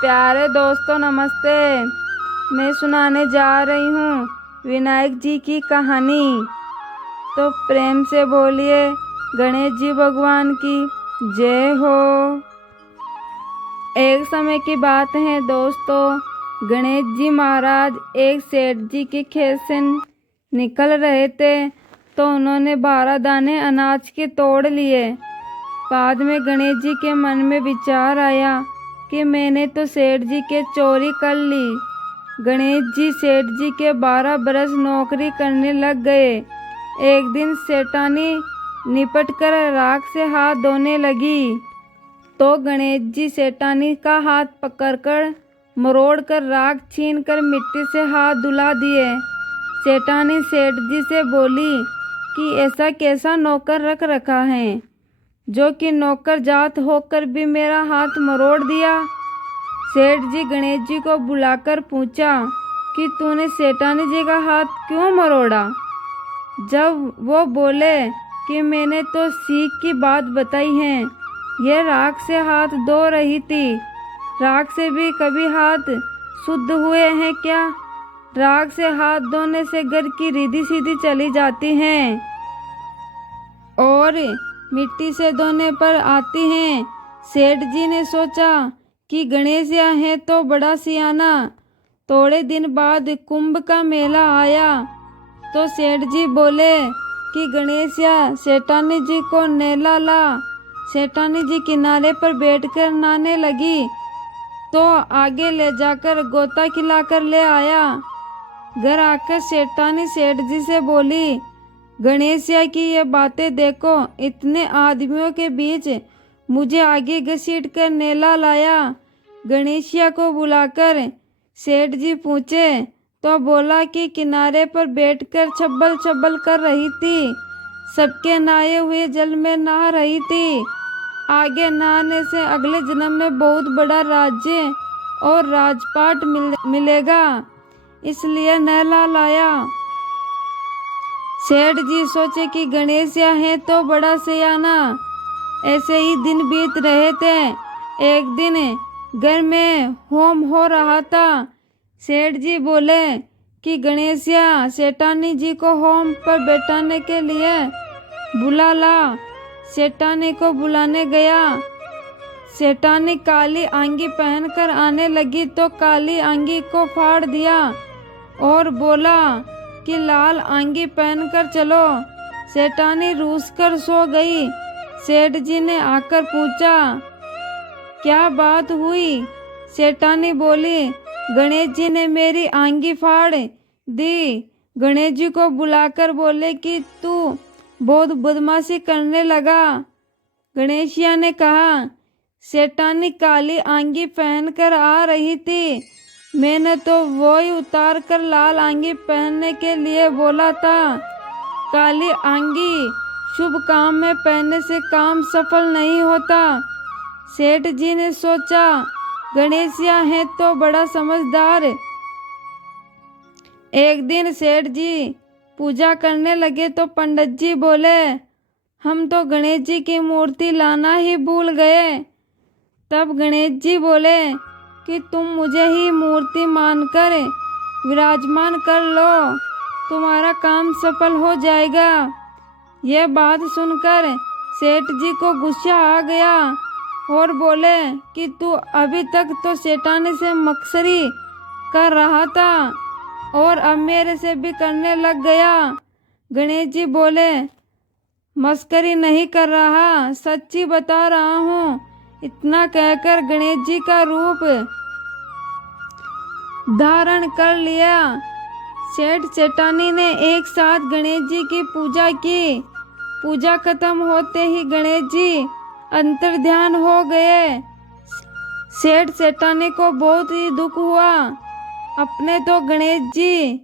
प्यारे दोस्तों नमस्ते। मैं सुनाने जा रही हूँ विनायक जी की कहानी। तो प्रेम से बोलिए गणेश जी भगवान की जय हो। एक समय की बात है दोस्तों, गणेश जी महाराज एक सेठ जी के खेत से निकल रहे थे तो उन्होंने 12 दाने अनाज के तोड़ लिए। बाद में गणेश जी के मन में विचार आया कि मैंने तो सेठ जी के चोरी कर ली। गणेश जी सेठ जी के 12 बरस नौकरी करने लग गए। एक दिन सेठानी निपट कर राख से हाथ धोने लगी तो गणेश जी सेठानी का हाथ पकड़कर मरोड़ कर राख छीन कर मिट्टी से हाथ धुला दिए। सेठानी सेठ जी से बोली कि ऐसा कैसा नौकर रख रखा है जो कि नौकर जात होकर भी मेरा हाथ मरोड़ दिया। सेठ जी गणेश जी को बुलाकर पूछा कि तूने सेठानी जी का हाथ क्यों मरोड़ा। जब वो बोले कि मैंने तो सीख की बात बताई है, ये राख से हाथ धो रही थी। राख से भी कभी हाथ शुद्ध हुए हैं क्या? राख से हाथ धोने से घर की रिद्धि सीधी चली जाती हैं और मिट्टी से धोने पर आती हैं। सेठ जी ने सोचा कि गणेश है तो बड़ा सियाना। थोड़े दिन बाद कुंभ का मेला आया तो सेठ जी बोले कि गणेश सेठानी जी को नहला ला। सेठानी जी किनारे पर बैठकर नहाने लगी तो आगे ले जाकर गोता खिलाकर ले आया। घर आकर सेठानी सेठ जी से बोली, गणेशिया की ये बातें देखो, इतने आदमियों के बीच मुझे आगे घसीट कर नेला लाया। गणेशिया को बुलाकर सेठ जी पूछे तो बोला कि किनारे पर बैठकर छब्बल छब्बल कर रही थी, सबके नहाए हुए जल में नहा रही थी। आगे नहाने से अगले जन्म में बहुत बड़ा राज्य और राजपाट मिलेगा, इसलिए नहला लाया। सेठ जी सोचे कि गणेश है तो बड़ा सियाना। ऐसे ही दिन बीत रहे थे। एक दिन घर में होम हो रहा था। सेठ जी बोले कि गणेश सेठानी जी को होम पर बैठाने के लिए बुला ला। सेठानी को बुलाने गया। सेठानी काली अंगी पहनकर आने लगी तो काली अंगी को फाड़ दिया और बोला कि लाल अंगी पहनकर चलो। सेठानी रूस कर सो गई। सेठ जी ने आकर पूछा, क्या बात हुई? सेठानी बोली, गणेश जी ने मेरी अंगी फाड़ दी। गणेश जी को बुलाकर बोले कि तू बहुत बदमाशी करने लगा। गणेशिया ने कहा, सेठानी काली अंगी पहनकर आ रही थी, मैंने तो वो ही उतार कर लाल अंगी पहनने के लिए बोला था। काली अंगी शुभ काम में पहनने से काम सफल नहीं होता। सेठ जी ने सोचा गणेशिया है तो बड़ा समझदार। एक दिन सेठ जी पूजा करने लगे तो पंडित जी बोले, हम तो गणेश जी की मूर्ति लाना ही भूल गए। तब गणेश जी बोले कि तुम मुझे ही मूर्ति मानकर विराजमान कर लो, तुम्हारा काम सफल हो जाएगा। यह बात सुनकर सेठ जी को गुस्सा आ गया और बोले कि तू अभी तक तो सेठानी से मक्सरी कर रहा था और अब मेरे से भी करने लग गया। गणेश जी बोले, मस्करी नहीं कर रहा, सच्ची बता रहा हूँ। इतना कहकर गणेश जी का रूप धारण कर लिया। सेठ सेठानी ने एक साथ गणेश जी की पूजा की। पूजा खत्म होते ही गणेश जी अंतर्ध्यान हो गए। सेठ सेठानी को बहुत ही दुख हुआ। अपने तो गणेश जी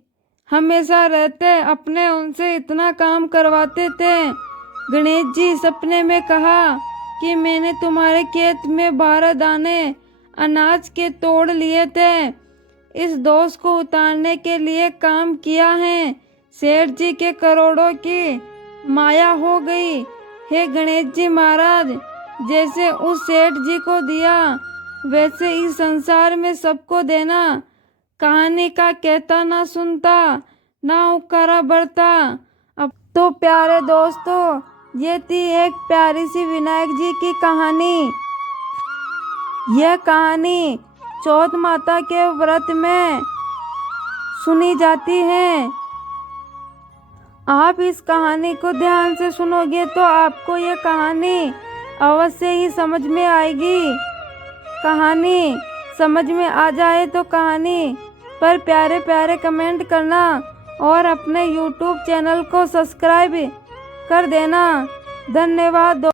हमेशा रहते, अपने उनसे इतना काम करवाते थे। गणेश जी सपने में कहा कि मैंने तुम्हारे खेत में 12 दाने अनाज के तोड़ लिए थे, इस दोष को उतारने के लिए काम किया है। सेठ जी के करोड़ों की माया हो गई। हे गणेश जी महाराज, जैसे उस सेठ जी को दिया वैसे इस संसार में सबको देना। कहानी का कहता ना सुनता, ना उकारा बढ़ता। अब तो प्यारे दोस्तों, ये थी एक प्यारी सी विनायक जी की कहानी। यह कहानी चौथ माता के व्रत में सुनी जाती है। आप इस कहानी को ध्यान से सुनोगे तो आपको यह कहानी अवश्य ही समझ में आएगी। कहानी समझ में आ जाए तो कहानी पर प्यारे प्यारे कमेंट करना और अपने YouTube चैनल को सब्सक्राइब कर देना। धन्यवाद।